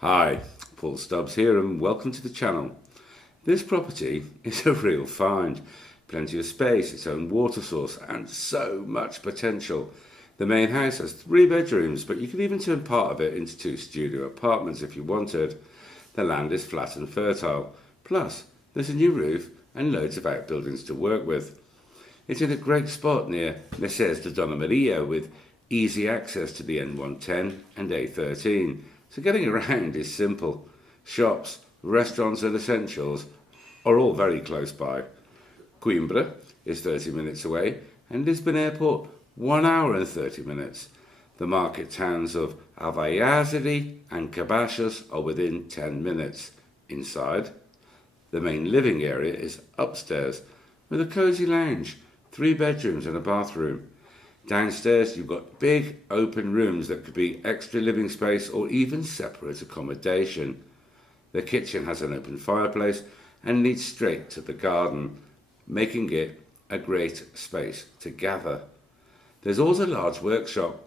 Hi, Paul Stubbs here and welcome to the channel. This property is a real find. Plenty of space, its own water source and so much potential. The main house has 3 bedrooms, but you can even turn part of it into 2 studio apartments if you wanted. The land is flat and fertile, plus there's a new roof and loads of outbuildings to work with. It's in a great spot near Maçãs de Dona Maria with easy access to the N110 and A13. So getting around is simple. Shops, restaurants and essentials are all very close by. Coimbra is 30 minutes away and Lisbon Airport 1 hour and 30 minutes. The market towns of Alvaiazari and Cabachos are within 10 minutes. Inside, the main living area is upstairs with a cosy lounge, 3 bedrooms and a bathroom. Downstairs you've got big open rooms that could be extra living space or even separate accommodation. The kitchen has an open fireplace and leads straight to the garden, making it a great space to gather. There's also a large workshop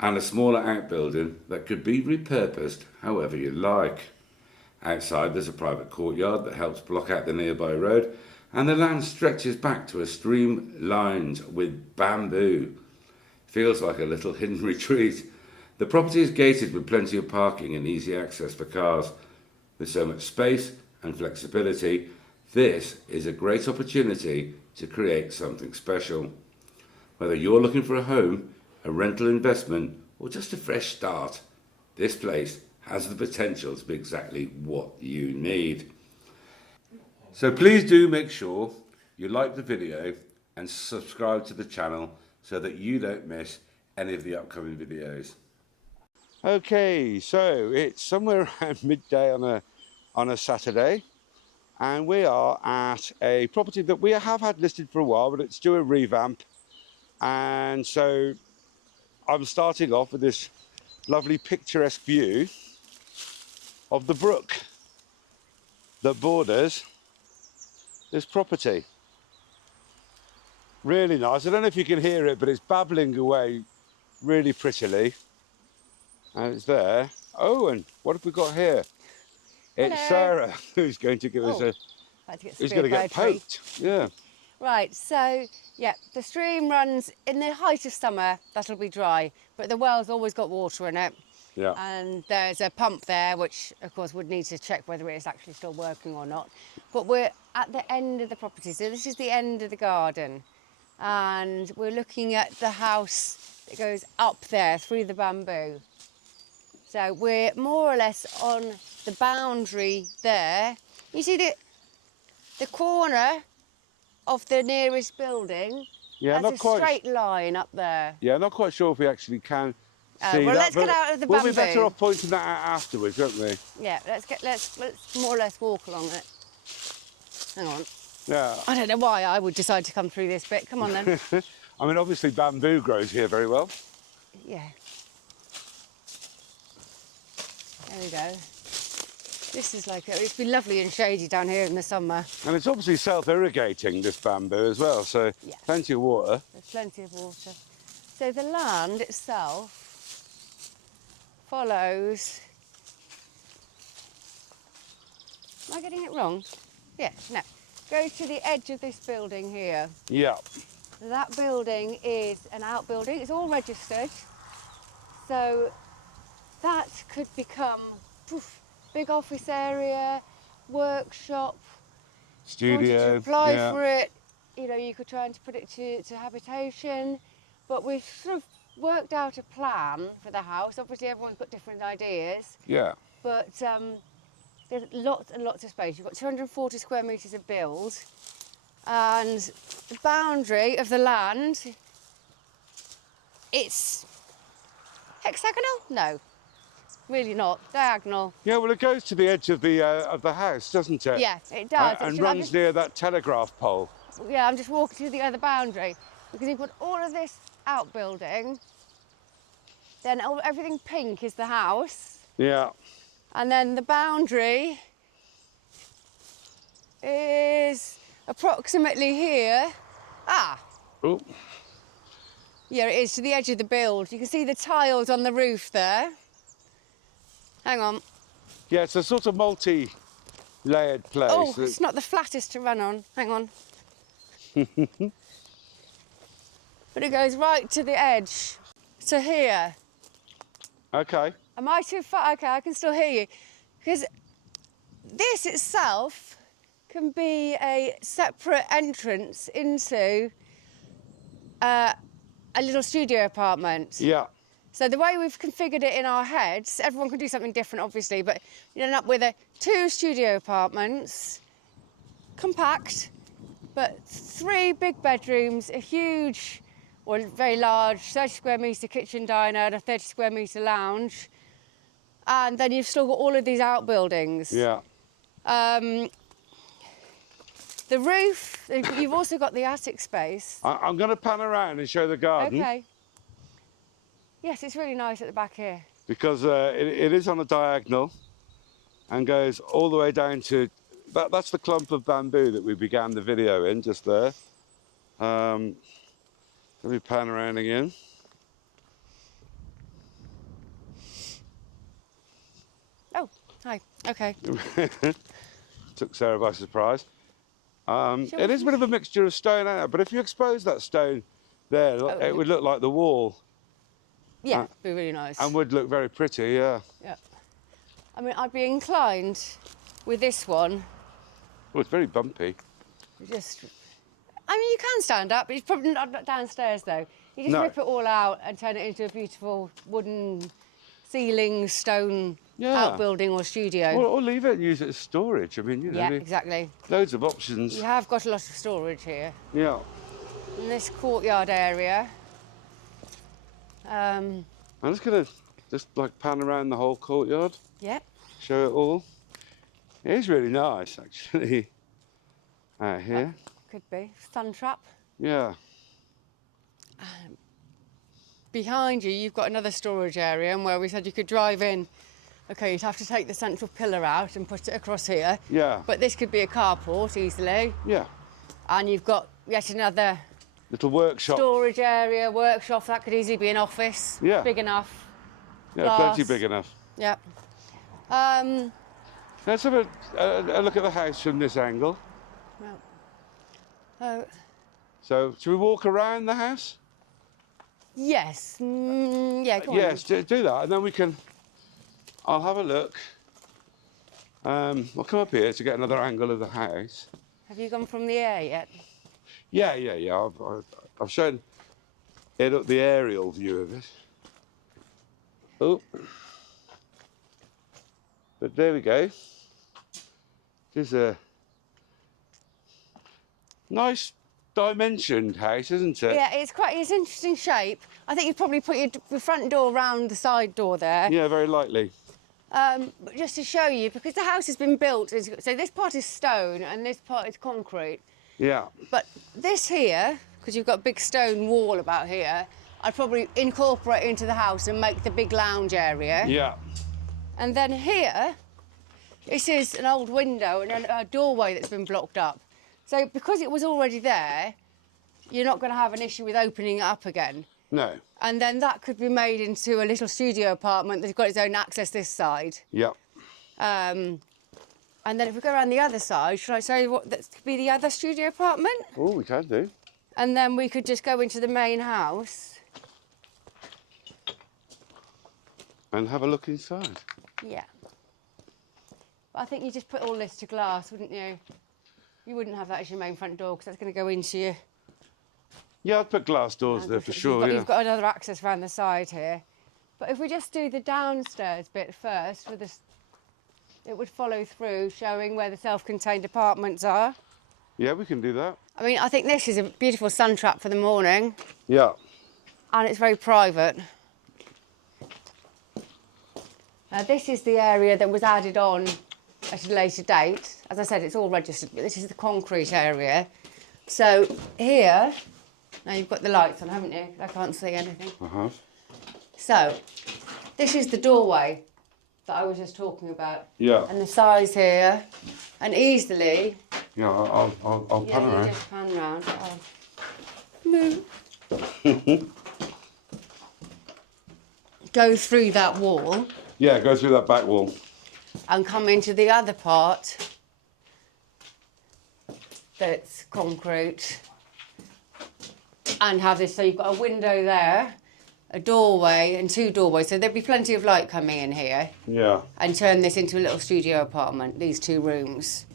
and a smaller outbuilding that could be repurposed however you like. Outside there's a private courtyard that helps block out the nearby road, and the land stretches back to a stream lined with bamboo. Feels like a little hidden retreat. The property is gated with plenty of parking and easy access for cars. With so much space and flexibility, this is a great opportunity to create something special. Whether you're looking for a home, a rental investment, or just a fresh start, this place has the potential to be exactly what you need. So please do make sure you like the video and subscribe to the channel so that you don't miss any of the upcoming videos. Okay, so it's somewhere around midday on a Saturday, and we are at a property that we have had listed for a while, but it's due a revamp. And so I'm starting off with this lovely picturesque view of the brook that borders this property. Really nice. I don't know if you can hear it, but it's babbling away really prettily. And it's there. Oh, and what have we got here? It's Hello. Sarah who's going to give us who's going to get poked. Yeah. Right, so yeah, the stream runs in the height of summer, that'll be dry, but the well's always got water in it. Yeah. And there's a pump there, which of course would need to check whether it's actually still working or not. But we're at the end of the property, so this is the end of the garden. And we're looking at the house that goes up there through the bamboo. So we're more or less on the boundary there. You see the corner of the nearest building. Yeah, that's a straight line up there. Yeah, not quite sure if we actually can see well, that. let's get out of the we'll bamboo. We'll be better off pointing that out afterwards, won't we? Yeah, let's more or less walk along it. Hang on. Yeah. I don't know why I would decide to come through this bit. Come on then. I mean, obviously bamboo grows here very well. Yeah. There we go. This is like, it's been lovely and shady down here in the summer. And it's obviously self-irrigating, this bamboo as well, so yes. Plenty of water. There's plenty of water. So the land itself follows... Am I getting it wrong? Yeah, no. Goes to the edge of this building here. Yeah. That building is an outbuilding. It's all registered. So that could become... big office area, workshop, studio. Apply for it. You know, you could try and put it to habitation, but we've sort of worked out a plan for the house. Obviously, everyone's got different ideas. Yeah. But there's lots and lots of space. You've got 240 square metres of build, and the boundary of the land, it's hexagonal? No. Really not. Diagonal. Yeah, well, it goes to the edge of the house, doesn't it? Yeah, it does. And runs near that telegraph pole. Yeah, I'm just walking to the other boundary because you've got all of this outbuilding. Then everything pink is the house. Yeah. And then the boundary is approximately here. Ah. Oh. Yeah, it is to the edge of the build. You can see the tiles on the roof there. Hang on. Yeah, it's a sort of multi-layered place. Oh, it's not the flattest to run on. Hang on. But it goes right to the edge. To here. Okay. Am I too far? Okay, I can still hear you. Because this itself can be a separate entrance into a little studio apartment. Yeah. So the way we've configured it in our heads, everyone can do something different, obviously, but you end up with two studio apartments, compact, but 3 big bedrooms, a huge, or very large, 30 square metre kitchen diner and a 30 square metre lounge. And then you've still got all of these outbuildings. Yeah. The roof, you've also got the attic space. I'm going to pan around and show the garden. Okay. Yes, it's really nice at the back here. Because it is on a diagonal and goes all the way down to... That's the clump of bamboo that we began the video in, just there. Let me pan around again. Oh, hi. Okay. Took Sarah by surprise. It is a bit of a mixture of stone and but if you expose that stone there, it would look like the wall. Yeah, it'd be really nice. And would look very pretty, yeah. Yeah. I mean, I'd be inclined with this one. Oh, it's very bumpy. I mean, you can stand up, but it's probably not downstairs, though. You just rip it all out and turn it into a beautiful wooden ceiling, stone outbuilding or studio. Or leave it and use it as storage. I mean, you know. Yeah, exactly. Loads of options. You have got a lot of storage here. Yeah. In this courtyard area. I'm just going to like pan around the whole courtyard. Yep. Show it all. It is really nice, actually, out here. Could be. Sun trap. Yeah. Behind you, you've got another storage area, and where we said you could drive in. Okay, you'd have to take the central pillar out and put it across here. Yeah. But this could be a carport easily. Yeah. And you've got yet another little workshop. Storage area, workshop, that could easily be an office. Yeah. Big enough. Yeah, glass. plenty big enough. Yeah. Let's have a look at the house from this angle. Oh. So, should we walk around the house? Yes. Yeah, go on. Yes, do that, and then we can... I'll have a look. I'll come up here to get another angle of the house. Have you gone from the air yet? Yeah. I've shown it up the aerial view of it. Oh. But there we go. There's a nice dimensioned house, isn't it? Yeah, it's interesting shape. I think you'd probably put your front door round the side door there. Yeah, very lightly. But just to show you, because the house has been built, so this part is stone and this part is concrete. Yeah. But this here, because you've got a big stone wall about here, I'd probably incorporate into the house and make the big lounge area. Yeah. And then here, this is an old window and a doorway that's been blocked up. So because it was already there, you're not going to have an issue with opening it up again. No. And then that could be made into a little studio apartment that's got its own access this side. Yeah. And then if we go around the other side, should I say what that could be the other studio apartment? Oh, we can do. And then we could just go into the main house. And have a look inside. Yeah. But I think you just put all this to glass, wouldn't you? You wouldn't have that as your main front door because that's going to go into you. Yeah, I'd put glass doors there for sure. You've got another access around the side here. But if we just do the downstairs bit first, with this, it would follow through, showing where the self-contained apartments are. Yeah, we can do that. I mean, I think this is a beautiful sun trap for the morning. Yeah. And it's very private. This is the area that was added on at a later date. As I said, it's all registered, but this is the concrete area. So here, now you've got the lights on, haven't you? I can't see anything. Uh-huh. So, this is the doorway that I was just talking about. Yeah. And the size here, and easily... Yeah, I'll pan around. Yeah, just pan around. Move. Go through that wall. Yeah, go through that back wall. and come into the other part that's concrete and have this. So you've got a window there, a doorway and 2 doorways. So there'd be plenty of light coming in here. Yeah. And turn this into a little studio apartment, these 2 rooms.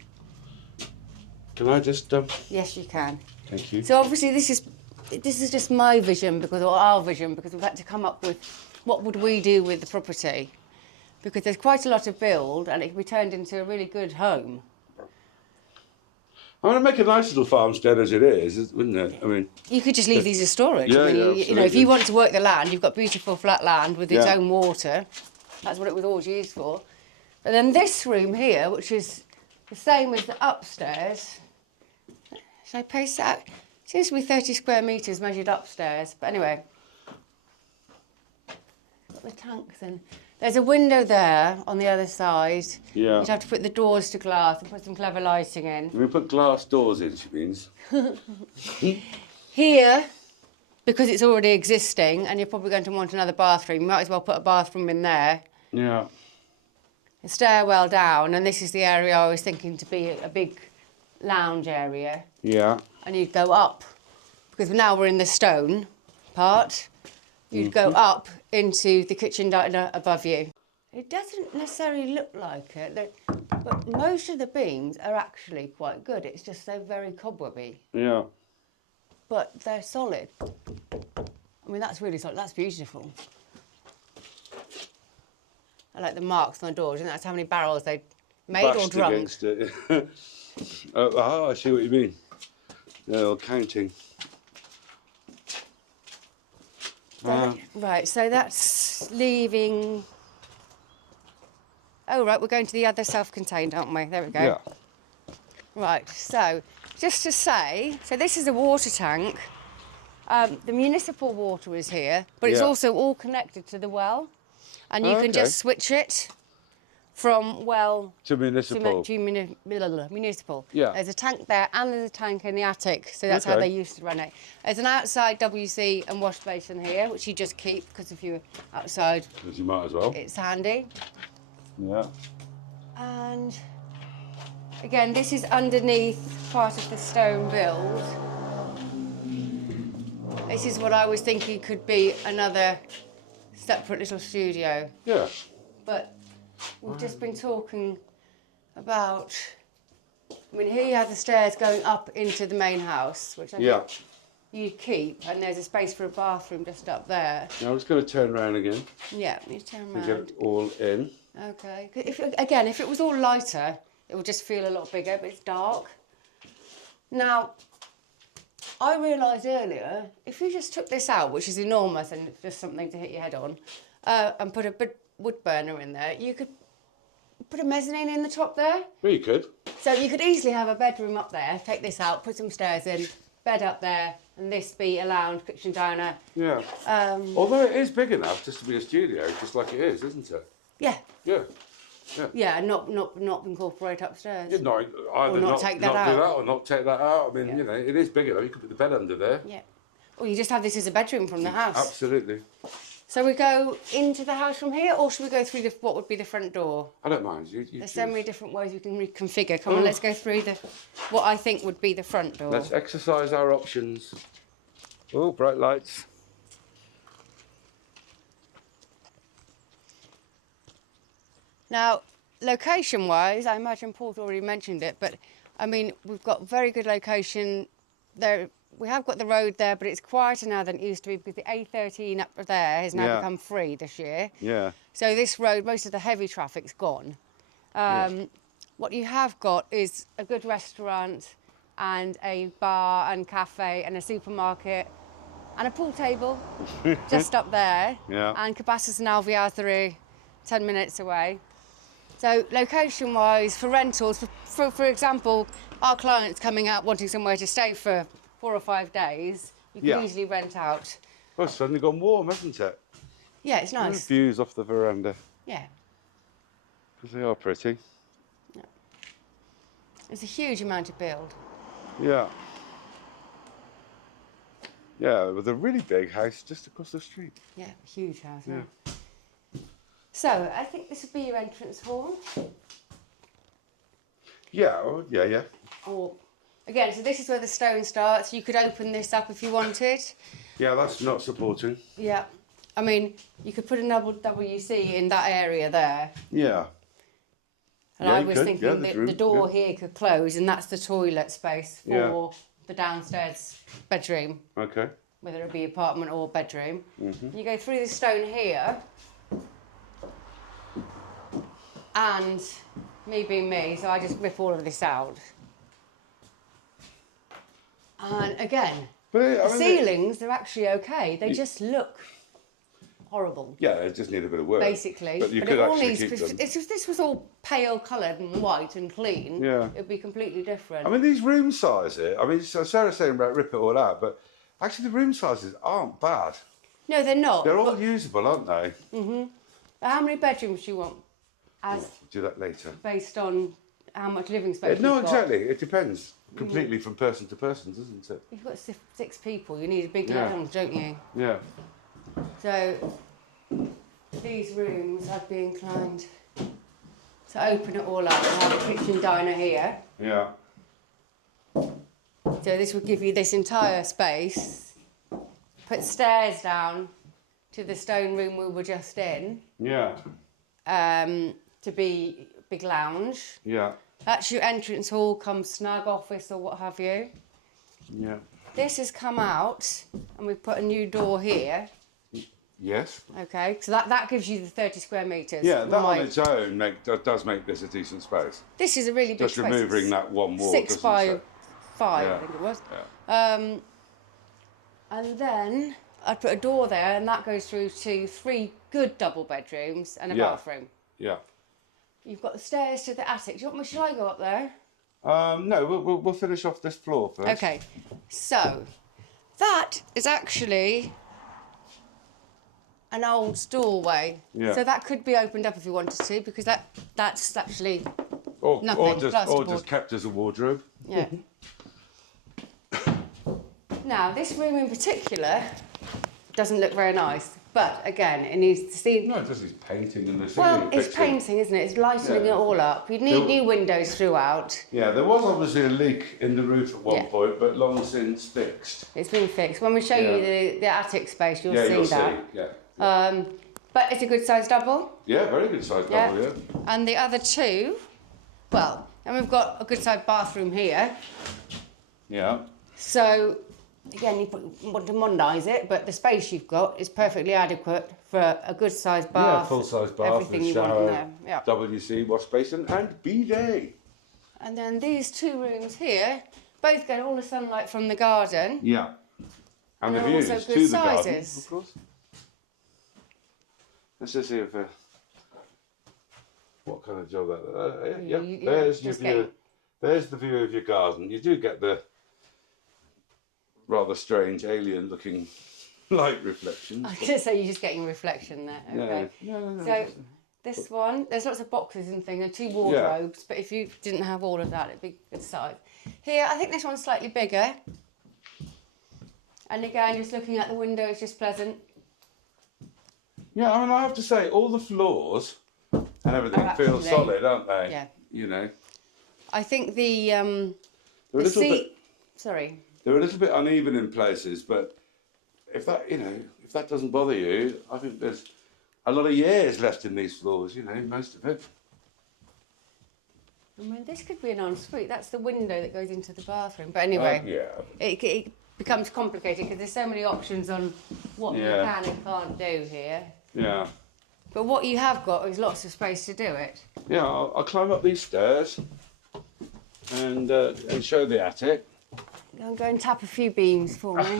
Can I just... Yes, you can. Thank you. So obviously this is just my vision, or our vision, because we've had to come up with what would we do with the property. Because there's quite a lot of build and it can be turned into a really good home. I want to make a nice little farmstead as it is, wouldn't it? I mean... You could just leave these as storage. Yeah, I mean, yeah, you know, if you want to work the land, you've got beautiful flat land with its own water. That's what it was always used for. And then this room here, which is the same as the upstairs. Should I paste that? It seems to be 30 square metres measured upstairs. But anyway, got the tanks in. There's a window there on the other side. Yeah. You'd have to put the doors to glass and put some clever lighting in. We put glass doors in, she means. Here, because it's already existing and you're probably going to want another bathroom, you might as well put a bathroom in there. Yeah. A stairwell down, and this is the area I was thinking to be a big lounge area. Yeah. And you'd go up, because now we're in the stone part. You'd go up into the kitchen diner above you. It doesn't necessarily look like it, but most of the beams are actually quite good. It's just they're very cobwebby. Yeah. But they're solid. I mean, that's really solid. That's beautiful. I like the marks on the doors, and that's how many barrels they made or Bashed drunk. against it. I see what you mean. Yeah, or counting. Right, so that's leaving... Oh, right, we're going to the other self-contained, aren't we? There we go. Yeah. Right, so just to say, so this is a water tank. The municipal water is here, but it's also all connected to the well. And you can just switch it from well To municipal. to municipal. Yeah. There's a tank there and there's a tank in the attic, so that's how they used to run it. There's an outside WC and wash basin here, which you just keep because if you're outside, As you might as well. it's handy. Yeah. And again, this is underneath part of the stone build. This is what I was thinking could be another separate little studio. Yeah. But we've just been talking about, I mean, here you have the stairs going up into the main house, which I think you'd keep, and there's a space for a bathroom just up there. Now I'm just going to turn around again. Yeah, you turn And around. get it all in. Okay. Again, if it was all lighter, it would just feel a lot bigger, but it's dark. Now, I realised earlier, if you just took this out, which is enormous and it's just something to hit your head on, and put a wood burner in there, you could put a mezzanine in the top there. Well, you could. So you could easily have a bedroom up there, take this out, put some stairs in, bed up there, and this be a lounge, kitchen diner. Yeah. Although it is big enough just to be a studio, just like it is, isn't it? Yeah. Yeah. Yeah, and not incorporate upstairs. You'd not, either not take that not out. do that or not take that out. I mean, you know, it is big enough. You could put the bed under there. Yeah. Or you just have this as a bedroom from the house. Absolutely. So we go into the house from here, or should we go through what would be the front door? I don't mind. You There's choose. so many different ways we can reconfigure. Come on, let's go through what I think would be the front door. Let's exercise our options. Oh, bright lights. Now, location-wise, I imagine Paul's already mentioned it, but I mean, we've got very good location there. We have got the road there, but it's quieter now than it used to be because the A13 up there has now become free this year. Yeah. So this road, most of the heavy traffic's gone. What you have got is a good restaurant and a bar and cafe and a supermarket and a pool table just up there. Yeah. And Cabasas and Alviathari, 10 minutes away. So location-wise, for rentals, for example, our clients coming out wanting somewhere to stay for 4 or 5 days, you can easily rent out. Well, it's suddenly gone warm, hasn't it? Yeah, it's nice. Views off the veranda. Yeah. Because they are pretty. Yeah. It's a huge amount of build. Yeah. Yeah, with a really big house just across the street. Yeah, huge house. Yeah. So I think this would be your entrance hall. Yeah, yeah. Or again, so this is where the stone starts. You could open this up if you wanted. Yeah, that's not supporting. Yeah. I mean, you could put another WC in that area there. Yeah. And Yeah, I you was could. thinking Yeah, that there's room. the door Yeah. here could close, and that's the toilet space for Yeah. the downstairs bedroom, Okay. whether it be apartment or bedroom. Mm-hmm. You go through the stone here, and me being me, so I just rip all of this out. And again, But the ceilings, they're actually okay. They just look horrible. Yeah, they just need a bit of work. Basically, But you but could it all actually needs. keep them. If this was all pale coloured and white and clean, Yeah. it'd be completely different. I mean, these room sizes. I mean, so Sarah's saying about rip it all out, but actually the room sizes aren't bad. No, they're not. They're all usable, aren't they? How many bedrooms do you want? As We'll do that later. based on how much living space No, you've got. exactly. It depends completely from person to person, doesn't it? You've got 6 people. You need a big Yeah. lounge, don't you? Yeah. So these rooms, I'd be inclined to open it all up and have a kitchen diner here. Yeah. So this would give you this entire space. Put stairs down to the stone room we were just in, Yeah. to be big lounge. Yeah. That's your entrance hall, come snug office or what have you. Yeah. This has come out and we've put a new door here. Yes. Okay, so that gives you the 30 square metres. Yeah, that on Right. its own does make this a decent space. This is a really big Just space. removing It's that one wall. 6 doesn't by it? 5, Yeah. I think it was. Yeah. And then I'd put a door there and that goes through to 3 good double bedrooms and a Yeah. bathroom. Yeah. You've got the stairs to the attic. Do you want me, shall I go up there? No, we'll finish off this floor first. Okay, so that is actually an old doorway. Yeah. So that could be opened up if you wanted to, because that's actually Or nothing, just plasterboard. kept as a wardrobe. Yeah. Now, this room in particular doesn't look very nice, but again, it needs to see. No, it just needs painting and the Well, ceiling it's fixing. painting, isn't it? It's lightening Yeah. it all up. You'd need new windows throughout. Yeah, there was obviously a leak in the roof at one Yeah. point, but long since fixed. It's been fixed. When we show you Yeah. the attic space, you'll Yeah, see you'll that. see. Yeah. But it's a good size double. Yeah, very good size Yeah. double, yeah. And the other two, well, and we've got a good sized bathroom here. Yeah. So, again, you want to modernise it, but the space you've got is perfectly adequate for a good sized bath. Yeah, full size bath, everything with you want in shower, there. Yeah. WC, wash basin, and bidet. And then these 2 rooms here, both get all the sunlight from the garden. Yeah. And the they're views also to good the garden, sizes. of course. Let's just see if what kind of job that. Yeah, there's your just view. getting- There's the view of your garden. You do get the rather strange alien-looking light reflections. I was going to say you're just getting reflection there. Okay. No. So this one, there's lots of boxes and things and 2 wardrobes, but if you didn't have all of that, it'd be good size. Here, I think this one's slightly bigger. And again, just looking at the window, it's just pleasant. Yeah, I mean, I have to say, all the floors and everything Are feel actually- solid, aren't they? Yeah. You know, I think the they're a little seat. bit. Sorry. They're a little bit uneven in places, but if that doesn't bother you, I think there's a lot of years left in these floors. You know, most of it. I mean, this could be an ensuite. That's the window that goes into the bathroom. But anyway, Yeah. it becomes complicated because there's so many options on what you Yeah. can and can't do here. Yeah. But what you have got is lots of space to do it. Yeah. I'll climb up these stairs and show the attic. Go and tap a few beams for me.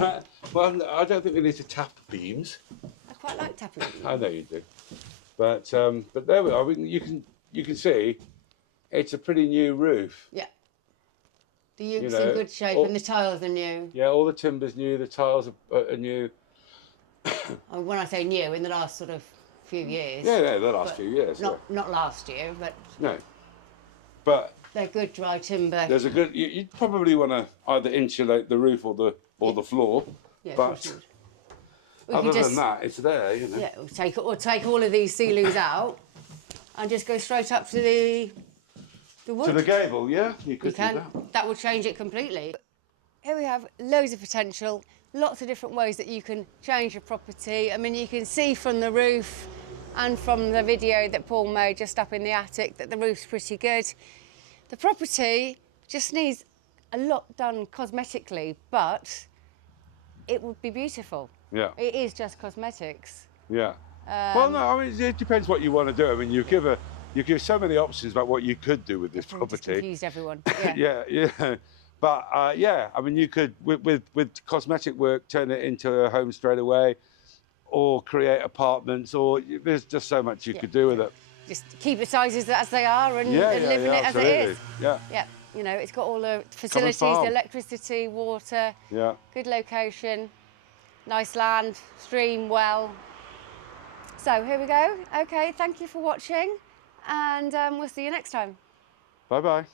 Well, I don't think we need to tap beams. I quite like tapping beams. I know you do, but there we are. You can see it's a pretty new roof. Yeah. The yuke's You know, in good shape all- and the tiles are new. Yeah, all the timber's new. The tiles are new. And when I say new, in the last sort of few years. Yeah, the last But few years. Not last year, but Yeah. No, but they're good dry timber. there's a good. You'd probably want to either insulate the roof or the floor. Yeah, but for sure. Other than that, it's there, you know. Yeah, or take all of these ceilings out and just go straight up to the wood. To the gable, yeah, you could do can. that. That would change it completely. Here we have loads of potential, lots of different ways that you can change your property. I mean, you can see from the roof and from the video that Paul made just up in the attic that the roof's pretty good. The property just needs a lot done cosmetically, but it would be beautiful. Yeah. It is just cosmetics. Yeah. Well, no, I mean, it depends what you want to do. I mean, you give so many options about what you could do with this property. Just confused everyone. Yeah, yeah. But yeah, I mean, you could with cosmetic work turn it into a home straight away, or create apartments, or there's just so much you could do with it. Just keep the sizes as they are and live in it absolutely. as it is. Yeah. Yeah. You know, it's got all the facilities, the electricity, water. Yeah. Good location, nice land, stream, well. So here we go. Okay, thank you for watching, and we'll see you next time. Bye bye.